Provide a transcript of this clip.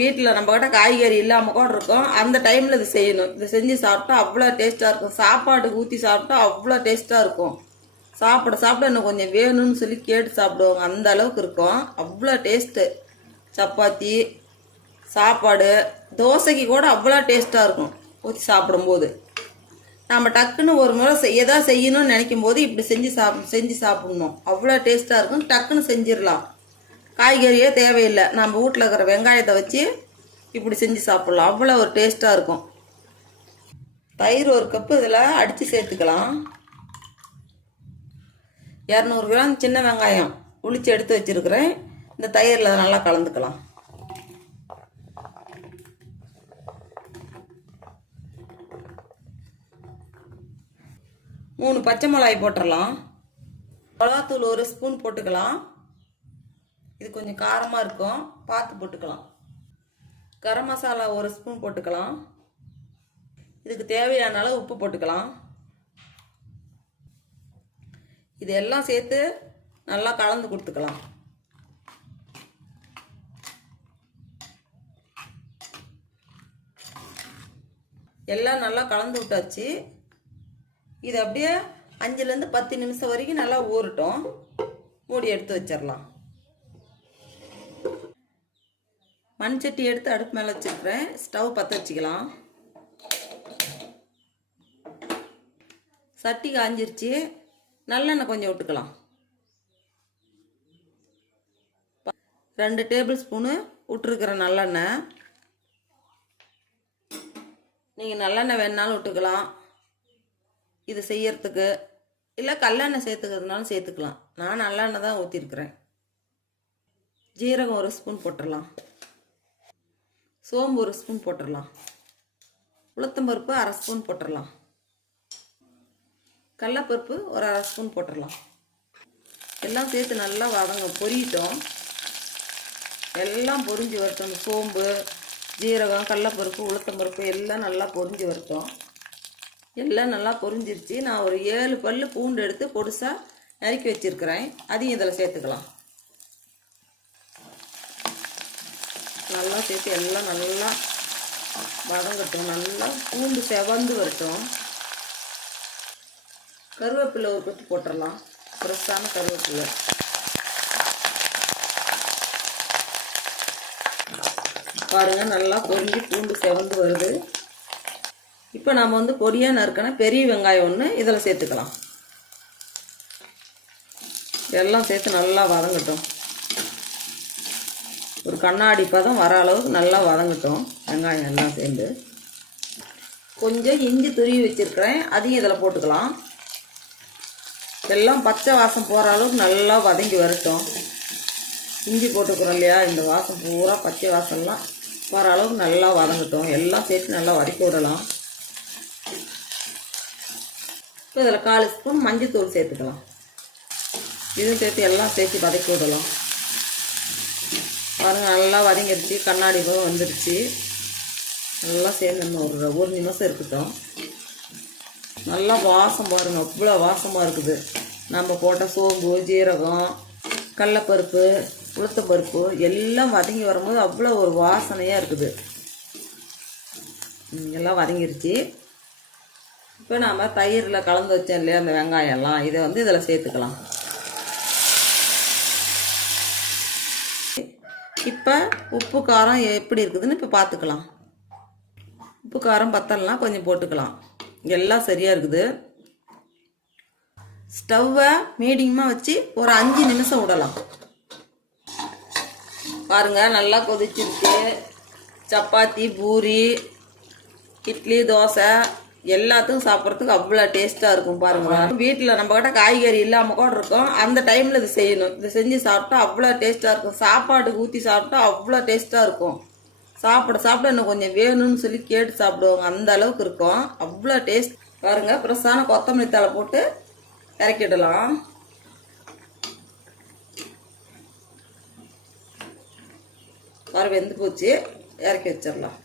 வீட்டில் நம்ம கிட்ட காய்கறி இல்லாமல் கூட இருக்கும். அந்த டைமில் இது செய்யணும். இது செஞ்சு சாப்பிட்டா அவ்வளோ டேஸ்ட்டாக இருக்கும். சாப்பாட்டுக்கு ஊற்றி சாப்பிட்டா அவ்வளோ டேஸ்ட்டாக இருக்கும். சாப்பிட சாப்பிட இன்னும் கொஞ்சம் வேணும்னு சொல்லி கேட்டு சாப்பிடுவாங்க. அந்த அளவுக்கு இருக்கும். அவ்வளோ டேஸ்ட்டு சப்பாத்தி சாப்பாடு தோசைக்கு கூட அவ்வளோ டேஸ்ட்டாக இருக்கும். ஊற்றி சாப்பிடும்போது. நம்ம டக்குன்னு ஒரு முறை செய் எதாவது செய்யணும்னு நினைக்கும் போது இப்படி செஞ்சு சாப் செஞ்சு சாப்பிட்ணும். அவ்வளோ டேஸ்ட்டாக இருக்கும். டக்குன்னு செஞ்சிடலாம். காய்கறியே தேவையில்லை. நம்ம வீட்டில் இருக்கிற வெங்காயத்தை வச்சு இப்படி செஞ்சு சாப்பிட்லாம். அவ்வளோ ஒரு டேஸ்ட்டாக இருக்கும். தயிர் ஒரு கப்பு இதில் அடித்து சேர்த்துக்கலாம். இரநூறு கிராம் சின்ன வெங்காயம் உளிச்சு எடுத்து வச்சுருக்கிறேன். இந்த தயிரில் நல்லா கலந்துக்கலாம். மூணு பச்சை மிளகாய் போட்டுடலாம் மிளகாத்தூள் ஒரு ஸ்பூன் போட்டுக்கலாம். இது கொஞ்சம் காரமாக இருக்கும். பார்த்து போட்டுக்கலாம். கரம் மசாலா ஒரு ஸ்பூன் போட்டுக்கலாம். இதுக்கு தேவையான அளவு உப்பு போட்டுக்கலாம். இது எல்லாம் சேர்த்து நல்லா கலந்து கொடுத்துக்கலாம். எல்லாம் நல்லா கலந்து விட்டாச்சு. இது அப்படியே அஞ்சுலேருந்து பத்து நிமிஷம் வரைக்கும் நல்லா ஊறட்டும். மூடி எடுத்து வச்சிடலாம். மண் சட்டி எடுத்து அடுப்பு மேலே வச்சுருக்கிறேன். ஸ்டவ் பற்ற வச்சுக்கலாம். சட்டி காஞ்சிருச்சு. நல்லெண்ணெய் கொஞ்சம் விட்டுக்கலாம். ரெண்டு டேபிள் ஸ்பூனு விட்டுருக்குற நல்லெண்ணெய். நீங்கள் நல்லெண்ணெய் வேணுனாலும் விட்டுக்கலாம். இது செய்யறதுக்கு. இல்லை கல்லெண்ணெய் சேர்த்துக்கிறதுனாலும் சேர்த்துக்கலாம். நான் நல்லெண்ணெய் தான் ஊற்றிருக்கிறேன் ஜீரகம் ஒரு ஸ்பூன் போட்டுடலாம். சோம்பு ஒரு ஸ்பூன் போட்டுடலாம். உளுத்தம்பருப்பு அரை ஸ்பூன் போட்டுடலாம். கடலப்பருப்பு ஒரு அரை ஸ்பூன் போட்டுடலாம். எல்லாம் சேர்த்து நல்லா வதங்க பொரியட்டும். எல்லாம் பொரிஞ்சு வரட்டும். சோம்பு ஜீரகம் கடலப்பருப்பு உளுத்தம்பருப்பு எல்லாம் நல்லா பொரிஞ்சு வரட்டும். எல்லாம் நல்லா பொரிஞ்சிருச்சு. நான் ஒரு ஏழு பல் பூண்டு எடுத்து பொடிசாக நறுக்கி வச்சுருக்கிறேன். அதையும் இதில் சேர்த்துக்கலாம். நல்லா சேர்த்து எல்லாம் நல்லா வதங்கட்டும். நல்லா பூண்டு செவந்து வரட்டும். கருவேப்பிலை ஒரு கொத்து போட்டுடலாம் ஃப்ரெஷ்ஷான கருவேப்பிலை. பாருங்கள் நல்லா பொரிஞ்சு பூண்டு செவந்து வருது. இப்போ நாம் வந்து பொடியாக நறுக்கின பெரிய வெங்காயம் ஒன்று இதில் சேர்த்துக்கலாம். எல்லாம் சேர்த்து நல்லா வதங்கட்டும். ஒரு கண்ணாடி பதம் வர அளவுக்கு நல்லா வதங்கட்டும். வெங்காயம் எல்லாம் சேர்ந்து. கொஞ்சம் இஞ்சி துருவி வச்சுருக்கிறேன். அதையும் இதில் போட்டுக்கலாம். எல்லாம் பச்சை வாசம் போகிற அளவுக்கு நல்லா வதங்கி வரட்டும். இஞ்சி போட்டுக்கிறோம் இல்லையா? இந்த வாசம் பூரா பச்சை வாசம்லாம் போகிற அளவுக்கு நல்லா வதங்கட்டும். எல்லாம் சேர்த்து நல்லா வதக்கி விடலாம். இப்போ இதில் காலு ஸ்பூன் மஞ்சத்தூள் சேர்த்துக்கலாம். இதுவும் சேர்த்து எல்லாம் சேர்த்து வதக்கி விடலாம். பாருங்கள் நல்லா வதங்கிருச்சு கண்ணாடி பதம் வந்துடுச்சு. நல்லா சேர்ந்து இன்னும் ஒரு ஒரு நிமிஷம் இருக்கட்டும். நல்லா வாசம் பாருங்க. அவ்வளோ வாசமாக இருக்குது. நம்ம போட்ட சோம்பு ஜீரகம் கடலப்பருப்பு உளுத்தப்பருப்பு எல்லாம் வதங்கி வரும்போது அவ்வளோ ஒரு வாசனையாக இருக்குது. எல்லாம் வதங்கிருச்சு. இப்போ நாம் தயிரில் கலந்து வச்சோம் இல்லையா அந்த வெங்காயம்லாம். இதை வந்து இதில் சேர்த்துக்கலாம். இப்போ உப்பு காரம் எப்படி இருக்குதுன்னு இப்போ பார்த்துக்கலாம் உப்பு காரம் பத்தலாம் கொஞ்சம் போட்டுக்கலாம். எல்லாம் சரியாக இருக்குது. ஸ்டவ்வை மீடியமாக வச்சு ஒரு அஞ்சு நிமிஷம் விடலாம். பாருங்க நல்லா கொதிச்சிருக்கு. சப்பாத்தி பூரி இட்லி தோசை. எல்லாத்துக்கும் சாப்பிட்றதுக்கு அவ்வளோ டேஸ்ட்டாக இருக்கும் பாருங்க வீட்டில் நம்ம கிட்ட காய்கறி இல்லாமல் கூட இருக்கும். அந்த டைமில் இது செய்யணும். இது செஞ்சு சாப்பிட்டா அவ்வளோ டேஸ்ட்டாக இருக்கும். சாப்பாட்டுக்கு ஊற்றி சாப்பிட்டா அவ்வளோ டேஸ்ட்டாக இருக்கும். சாப்பிட சாப்பிட இன்னும் கொஞ்சம் வேணும்னு சொல்லி கேட்டு சாப்பிடுவாங்க. அந்த அளவுக்கு இருக்கும். அவ்வளோ டேஸ்ட் பாருங்க ஃப்ரெஷ்ஷான கொத்தமல்லி தழை போட்டு இறக்கிடலாம். வர வெந்து போச்சு. இறக்கி வச்சிடலாம்.